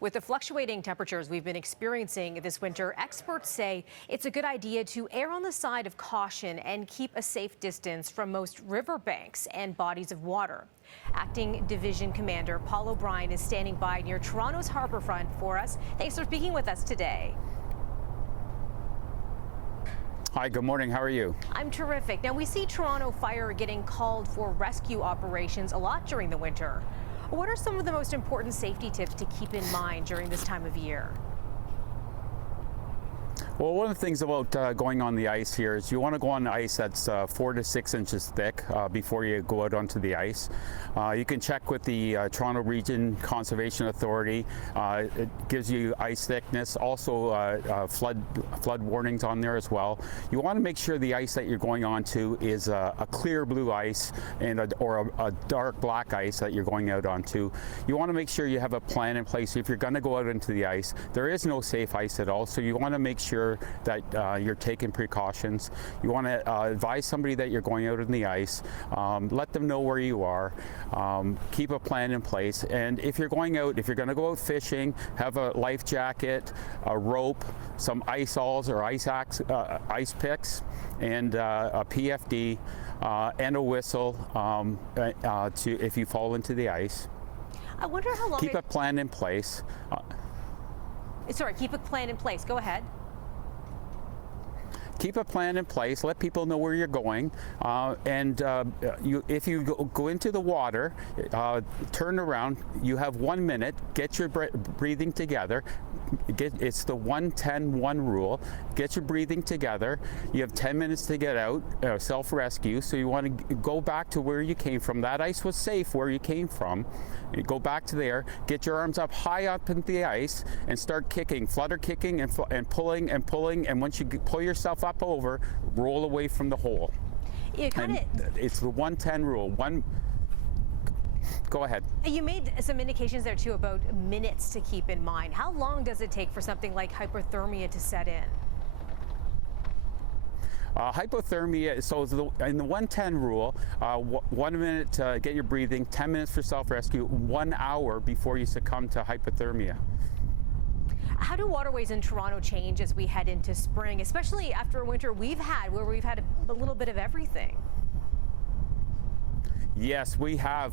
With the fluctuating temperatures we've been experiencing this winter, experts say it's a good idea to err on the side of caution and keep a safe distance from most riverbanks and bodies of water. Acting Division Commander Paul O'Brien is standing by near Toronto's harbourfront for us. Thanks for speaking with us today. Hi, good morning. How are you? I'm terrific. Now, we see Toronto Fire getting called for rescue operations a lot during the winter. What are some of the most important safety tips to keep in mind during this time of year? Well, one of the things about going on the ice here is you want to go on ice that's 4 to 6 inches thick before you go out onto the ice. You can check with the Toronto Region Conservation Authority. It gives you ice thickness, also flood warnings on there as well. You want to make sure the ice that you're going onto is a clear blue ice or a dark black ice that you're going out onto. You want to make sure you have a plan in place. If you're going to go out into the ice, there is no safe ice at all, so you want to make sure that you're taking precautions. You want to advise somebody that you're going out in the ice, let them know where you are, keep a plan in place, and if you're going to go out fishing, have a life jacket, a rope, some ice awls or ice picks, and a PFD and a whistle if you fall into the ice. I wonder how long. Keep a plan in place. Keep a plan in place. Go ahead. Keep a plan in place, let people know where you're going, if you go into the water, turn around, you have 1 minute, get your breathing together. It's the 1-10-1 rule. Get your breathing together. You have 10 minutes to get out, self-rescue, so you want to go back to where you came from. That ice was safe where you came from. You go back to there, get your arms up high up in the ice, and start kicking, flutter kicking and pulling and pulling, and once you pull yourself up over, roll away from the hole. It's the 1-10 rule. Go ahead. You made some indications there too about minutes to keep in mind. How long does it take for something like hypothermia to set in? Hypothermia, so in the 1-10 rule, 1 minute to get your breathing, 10 minutes for self-rescue, 1 hour before you succumb to hypothermia. How do waterways in Toronto change as we head into spring, especially after a winter where we've had a little bit of everything? Yes, we have.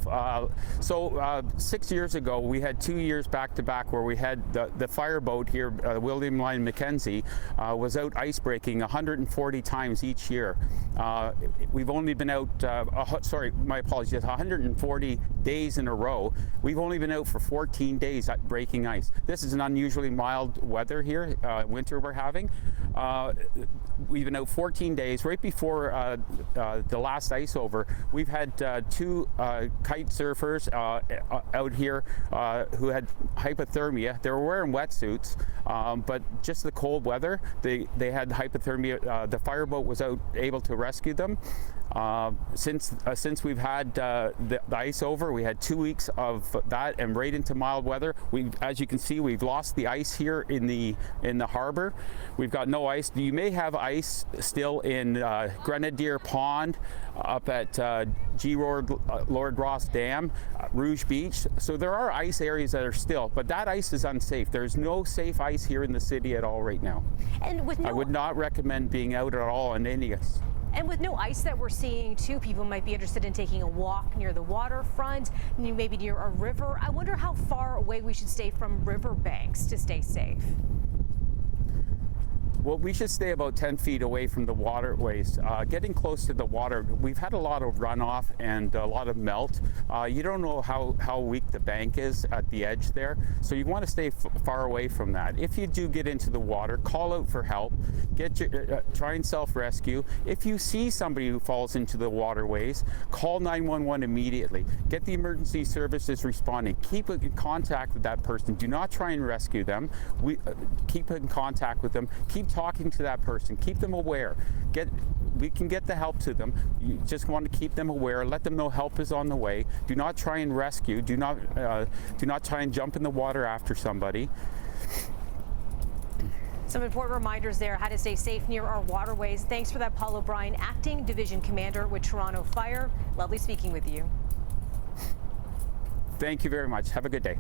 6 years ago, we had 2 years back to back where we had the fireboat here, William Lyon Mackenzie, was out ice breaking 140 times each year. We've only been out, my apologies, 140 days in a row. We've only been out for 14 days at breaking ice. This is an unusually mild weather here, winter we're having. We've been out 14 days. Right before the last ice over, we've had 2 kite surfers out here who had hypothermia. They were wearing wetsuits, but just the cold weather, they had hypothermia. The fireboat was able to rescue them. Since we've had the ice over, we had 2 weeks of that, and right into mild weather. As you can see, we've lost the ice here in the harbor. We've got no ice. You may have ice still in Grenadier Pond, up at Lord Ross Dam, Rouge Beach. So there are ice areas that are still, but that ice is unsafe. There's no safe ice here in the city at all right now. And I would not recommend being out at all on any ice. And with no ice that we're seeing too, people might be interested in taking a walk near the waterfront, maybe near a river. I wonder how far away we should stay from riverbanks to stay safe. Well, we should stay about 10 feet away from the waterways. Getting close to the water, we've had a lot of runoff and a lot of melt. You don't know how weak the bank is at the edge there, so you want to stay far away from that. If you do get into the water, call out for help. Try and self-rescue. If you see somebody who falls into the waterways, call 911 immediately. Get the emergency services responding. Keep in contact with that person. Do not try and rescue them. Keep in contact with them. Keep talking to that person. Keep them aware. We can get the help to them. You just want to keep them aware. Let them know help is on the way. Do not try and rescue. Do not try and jump in the water after somebody. Some important reminders there how to stay safe near our waterways. Thanks for that, Paul O'Brien, Acting Division Commander with Toronto Fire. Lovely speaking with you. Thank you very much. Have a good day.